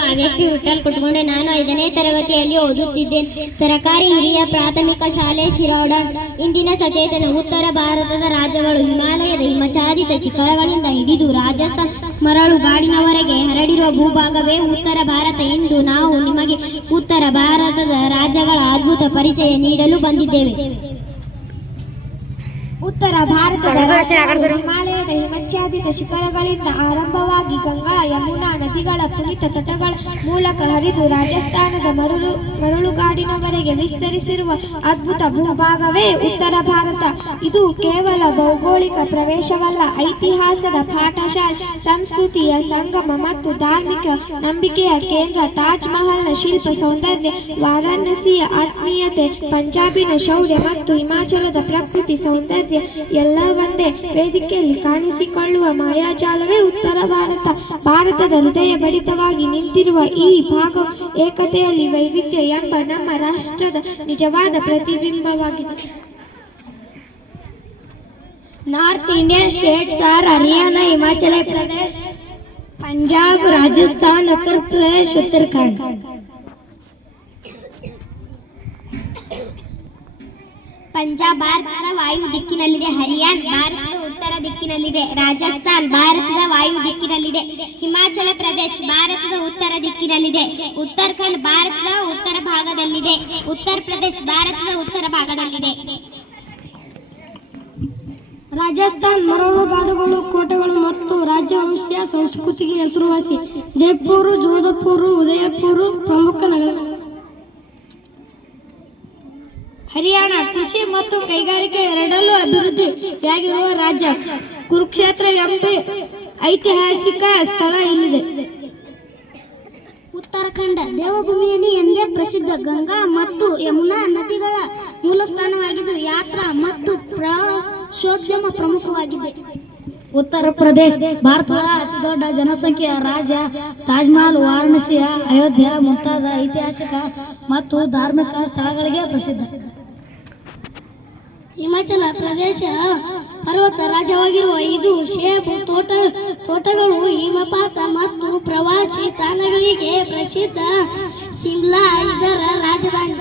ಭಾಗ್ಯಶ್ರೀ ವಿಠಲ್ ಕುಟ್ಕೊಂಡೆ ನಾನು ಐದನೇ ತರಗತಿಯಲ್ಲಿ ಓದುತ್ತಿದ್ದೇನೆ. ಸರಕಾರಿ ಹಿರಿಯ ಪ್ರಾಥಮಿಕ ಶಾಲೆ ಶಿರೋಡ. ಇಂದಿನ ಸಚೇತನ ಉತ್ತರ ಭಾರತದ ರಾಜ್ಯಗಳು ಹಿಮಾಲಯದ ಹಿಮಚಾದಿತ ಶಿಖರಗಳಿಂದ ಹಿಡಿದು ರಾಜಸ್ಥಾನ ಮರಳುಗಾಡಿನವರೆಗೆ ಹರಡಿರುವ ಭೂಭಾಗವೇ ಉತ್ತರ ಭಾರತ ಎಂದು ನಾವು ನಿಮಗೆ ಉತ್ತರ ಭಾರತದ ರಾಜ್ಯಗಳ ಅದ್ಭುತ ಪರಿಚಯ ನೀಡಲು ಬಂದಿದ್ದೇವೆ. ಉತ್ತರ ಭಾರತದ ಹಿಮಾಲಯದ ಹಿಮಚ್ಛಾದಿತ ಶಿಖರಗಳಿಂದ ಆರಂಭವಾಗಿ ಗಂಗಾ ಯಮುನಾ ನದಿಗಳ ಪುನೀತ ತಟಗಳ ಮೂಲಕ ಹರಿದು ರಾಜಸ್ಥಾನದ ಮರಳು ಮರಳುಗಾಡಿನವರೆಗೆ ವಿಸ್ತರಿಸಿರುವ ಅದ್ಭುತ ಭೂಭಾಗವೇ ಉತ್ತರ ಭಾರತ. ಇದು ಕೇವಲ ಭೌಗೋಳಿಕ ಪ್ರವೇಶವಲ್ಲ ಐತಿಹಾಸದ ಪಾಠಶಾಲೆ ಸಂಸ್ಕೃತಿಯ ಸಂಗಮ ಮತ್ತು ಧಾರ್ಮಿಕ ನಂಬಿಕೆಯ ಕೇಂದ್ರ. ತಾಜ್ ಮಹಲ್ನ ಶಿಲ್ಪ ಸೌಂದರ್ಯ ವಾರಾಣಸಿಯ ಆತ್ಮೀಯತೆ ಪಂಜಾಬಿನ ಶೌರ್ಯ ಮತ್ತು ಹಿಮಾಚಲದ ಪ್ರಕೃತಿ ಸೌಂದರ್ಯ. ಎಲ್ಲ ಒಂದೇ. ವೇದಿಕೆಯಲ್ಲಿ ಕಾಣಿಸಿಕೊಳ್ಳುವ ಮಾಯಾಜಾಲವೇ ಉತ್ತರ ಭಾರತ. ಭಾರತದ ಹೃದಯ ಬಡಿತವಾಗಿ ನಿಂತಿರುವ ಈ ಭಾಗ ಏಕತೆಯಲ್ಲಿ ವೈವಿಧ್ಯ ಎಂಬ ನಮ್ಮ ರಾಷ್ಟ್ರದ ನಿಜವಾದ ಪ್ರತಿಬಿಂಬವಾಗಿದೆ. North Indian states are Haryana, Himachal Pradesh, Punjab, Rajasthan, Uttar Pradesh, Uttarakhand. Punjab, ಭಾರತದ ವಾಯು ದಿಕ್ಕಿನಲ್ಲಿದೆ. ಹರಿಯಾಣ, ಭಾರತದ ಉತ್ತರ ದಿಕ್ಕಿನಲ್ಲಿದೆ. ರಾಜಸ್ಥಾನ್, ಭಾರತದ ವಾಯು ದಿಕ್ಕಿನಲ್ಲಿದೆ. ಹಿಮಾಚಲ ಪ್ರದೇಶ್, ಭಾರತದ ಉತ್ತರ ದಿಕ್ಕಿನಲ್ಲಿದೆ. ಉತ್ತರಾಖಂಡ್, ಭಾರತದ ಉತ್ತರ ಭಾಗದಲ್ಲಿದೆ. ಉತ್ತರ ಪ್ರದೇಶ್, ಭಾರತದ ಉತ್ತರ ಭಾಗದಲ್ಲಿದೆ. ರಾಜಸ್ಥಾನ್ ಮರಳುಗಾಡುಗಳು ಕೋಟೆಗಳು ಮತ್ತು ರಾಜವಂಶೀಯ ಸಂಸ್ಕೃತಿಗೆ ಹೆಸರುವಾಸಿ. ಜೈಪುರ್, ಜೋಧಪುರ್, ಉದಯಪುರ ಪ್ರಮುಖ ನಗರ. ಹರಿಯಾಣ ಕೃಷಿ ಮತ್ತು ಕೈಗಾರಿಕೆ ಎರಡಲ್ಲೂ ಅಭಿವೃದ್ಧಿಯಾಗಿರುವ ರಾಜ್ಯ. ಕುರುಕ್ಷೇತ್ರ ಎಂಬ ಐತಿಹಾಸಿಕ ಸ್ಥಳ ಇಲ್ಲಿದೆ. ಉತ್ತರಾಖಂಡ ದೇವಭೂಮಿಯಲ್ಲಿ ಎಂದೇ ಪ್ರಸಿದ್ಧ ಗಂಗಾ ಮತ್ತು ಯಮುನಾ ನದಿಗಳ ಮೂಲಸ್ಥಾನವಾಗಿದ್ದು ಯಾತ್ರಾ ಮತ್ತು ಪ್ರವಾಸೋದ್ಯಮ ಪ್ರಮುಖವಾಗಿದೆ. ಉತ್ತರ ಪ್ರದೇಶ, ಭಾರತದ ಅತಿ ದೊಡ್ಡ ಜನಸಂಖ್ಯೆಯ ರಾಜ್ಯ ತಾಜ್ಮಹಲ್, ವಾರಾಣಸಿಯ ಅಯೋಧ್ಯ ಮುಂತಾದ ಐತಿಹಾಸಿಕ ಮತ್ತು ಧಾರ್ಮಿಕ ಸ್ಥಳಗಳಿಗೆ ಪ್ರಸಿದ್ಧ. ಹಿಮಾಚಲ ಪ್ರದೇಶ ಪರ್ವತ ರಾಜ್ಯವಾಗಿರುವ ಇದು ಸೇಬು ತೋಟ, ತೋಟಗಳು ಹಿಮಪಾತ ಮತ್ತು ಪ್ರವಾಸಿ ತಾಣಗಳಿಗೆ ಪ್ರಸಿದ್ಧ. ಸಿಮ್ಲಾ ಇದರ ರಾಜಧಾನಿ.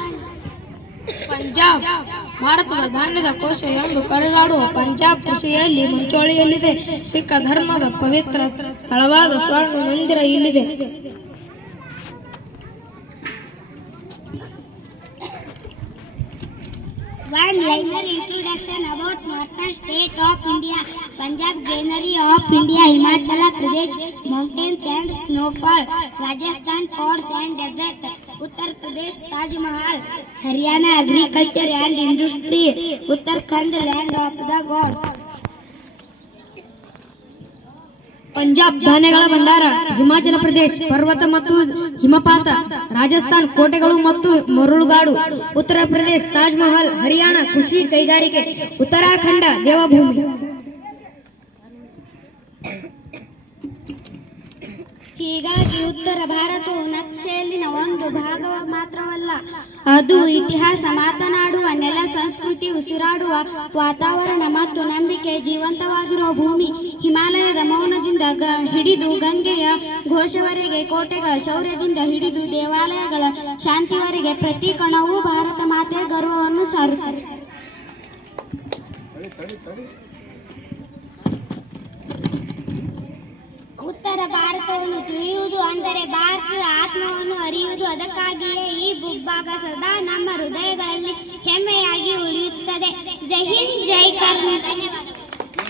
ಪಂಜಾಬ್. ಭಾರತದ ಧಾನ್ಯದ ಕೋಶ ಎಂದು ಕರೆದಾಡುವ ಪಂಜಾಬ್ ಕೃಷಿಯಲ್ಲಿ ಮುಂಚೂಣಿಯಲ್ಲಿದೆ ಸಿಖ್ ಧರ್ಮದ ಪವಿತ್ರ ಸ್ಥಳವಾದ ಸ್ವರ್ಣ ಮಂದಿರ ಇಲ್ಲಿದೆ One liner introduction about northern state of India, Punjab, greenery of India, Himachala Pradesh, mountains and snowfall, Rajasthan, forests and desert, Uttar Pradesh Taj Mahal Haryana agriculture and industry Uttarakhand, land of the gods. Punjab ಧಾನ್ಯಗಳ ಭಂಡಾರ ಹಿಮಾಚಲ ಪ್ರದೇಶ ಪರ್ವತ ಮತ್ತು ಹಿಮಪಾತ ರಾಜಸ್ಥಾನ್ ಕೋಟೆಗಳು ಮತ್ತು ಮರಳುಗಾಡು ಉತ್ತರ ಪ್ರದೇಶ ತಾಜ್ ಮಹಲ್ ಹರಿಯಾಣ ಕೃಷಿ ಕೈಗಾರಿಕೆ ಉತ್ತರಾಖಂಡ ದೇವಭೂಮಿ ಹೀಗಾಗಿ ಉತ್ತರ ಭಾರತವು ಒಂದು ಭಾಗ ಮಾತ್ರವಲ್ಲ. ಅದು ಇತಿಹಾಸ, ಮಾತನಾಡುವ, ನೆಲ, ಸಂಸ್ಕೃತಿ, ಉಸಿರಾಡುವ ವಾತಾವರಣ ಮತ್ತು ನಂಬಿಕೆ, ಜೀವಂತವಾಗಿರುವ ಭೂಮಿ, ಹಿಮಾಲಯದ ಮೌನದಿಂದ ಗ, ಹಿಡಿದು ಗಂಗೆಯ ಘೋಷವರೆಗೆ, ಕೋಟೆಗಳ ಶೌರ್ಯದಿಂದ ಹಿಡಿದು ದೇವಾಲಯಗಳ ಶಾಂತಿವರೆಗೆ ಪ್ರತಿ ಕಣವೂ ಭಾರತ ಮಾತೆಯ ಗರ್ವವನ್ನು ಸಾರುತ್ತದೆ. ಉತ್ತರ ಭಾರತವನ್ನು ತಿಳಿಯುವುದು ಅಂದರೆ ಭಾರತದ ಆತ್ಮವನ್ನು ಅರಿಯುವುದು ಅದಕ್ಕಾಗಿಯೇ ಈ ಭೂಭಾಗ ಸದಾ ನಮ್ಮ ಹೃದಯಗಳಲ್ಲಿ ಹೆಮ್ಮೆಯಾಗಿ ಉಳಿಯುತ್ತದೆ. ಜೈ ಹಿಂದ್, ಜೈ ಕರ್ನಾಟಕ.